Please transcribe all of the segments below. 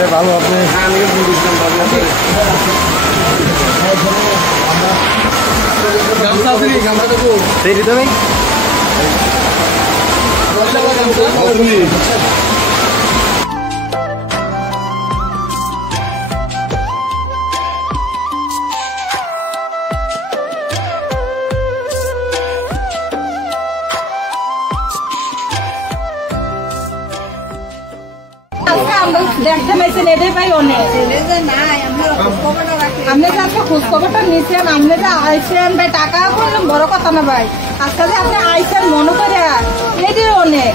আরে ভালো আপনি দেখতে পাইছেন এটাই পাই অনেক আপনি যে আজকে খোঁজ খবরটা নিয়েছেন আপনি যে আইসেন ভাই টাকা করলেন বড় কথা না ভাই আজকে যে আপনি আইসেন মনে করে এটাই অনেক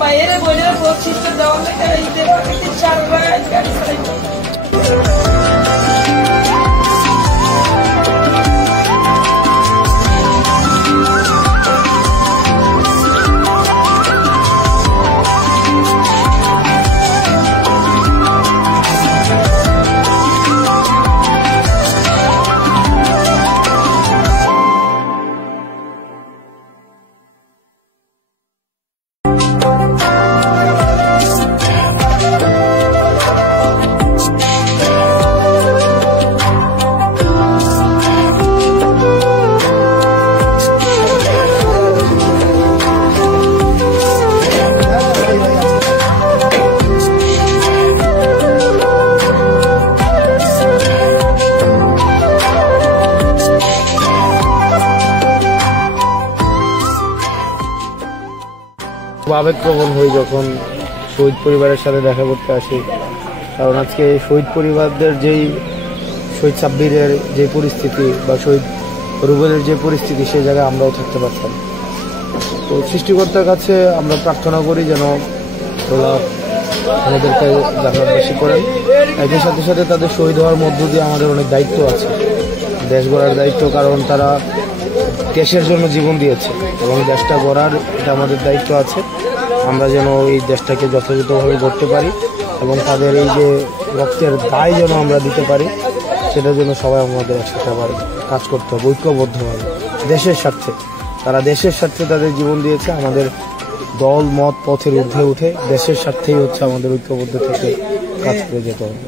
বাইরে বলে বলছি তো দেওয়া গাড়ি চালাই আবেগপ্রবণ হই যখন শহীদ পরিবারের সাথে দেখা করতে আসি, কারণ আজকে শহীদ পরিবারদের যেই শহীদ সাব্বিরের যে পরিস্থিতি বা শহীদ রুবেলের যে পরিস্থিতি সেই জায়গায় আমরাও থাকতে পারতাম। তো সৃষ্টিকর্তার কাছে আমরা প্রার্থনা করি যেন ওরা আমাদেরকে জান্নাতবাসী করেন। একই সাথে সাথে তাদের শহীদ হওয়ার মধ্য দিয়ে আমাদের অনেক দায়িত্ব আছে, দেশ গড়ার দায়িত্ব, কারণ তারা দেশের জন্য জীবন দিয়েছে এবং দেশটা গড়ার এটা আমাদের দায়িত্ব আছে। আমরা যেন এই দেশটাকে যথাযথভাবে গড়তে পারি এবং তাদের এই যে রক্তের দায় যেন আমরা দিতে পারি, সেটার জন্য সবাই আমাদের একসাথে আবার কাজ করতে হবে ঐক্যবদ্ধভাবে দেশের স্বার্থে। তারা দেশের স্বার্থে তাদের জীবন দিয়েছে, আমাদের দল মত পথের ঊর্ধ্বে উঠে দেশের স্বার্থেই হচ্ছে আমাদের ঐক্যবদ্ধ থেকে কাজ করে যেতে হবে।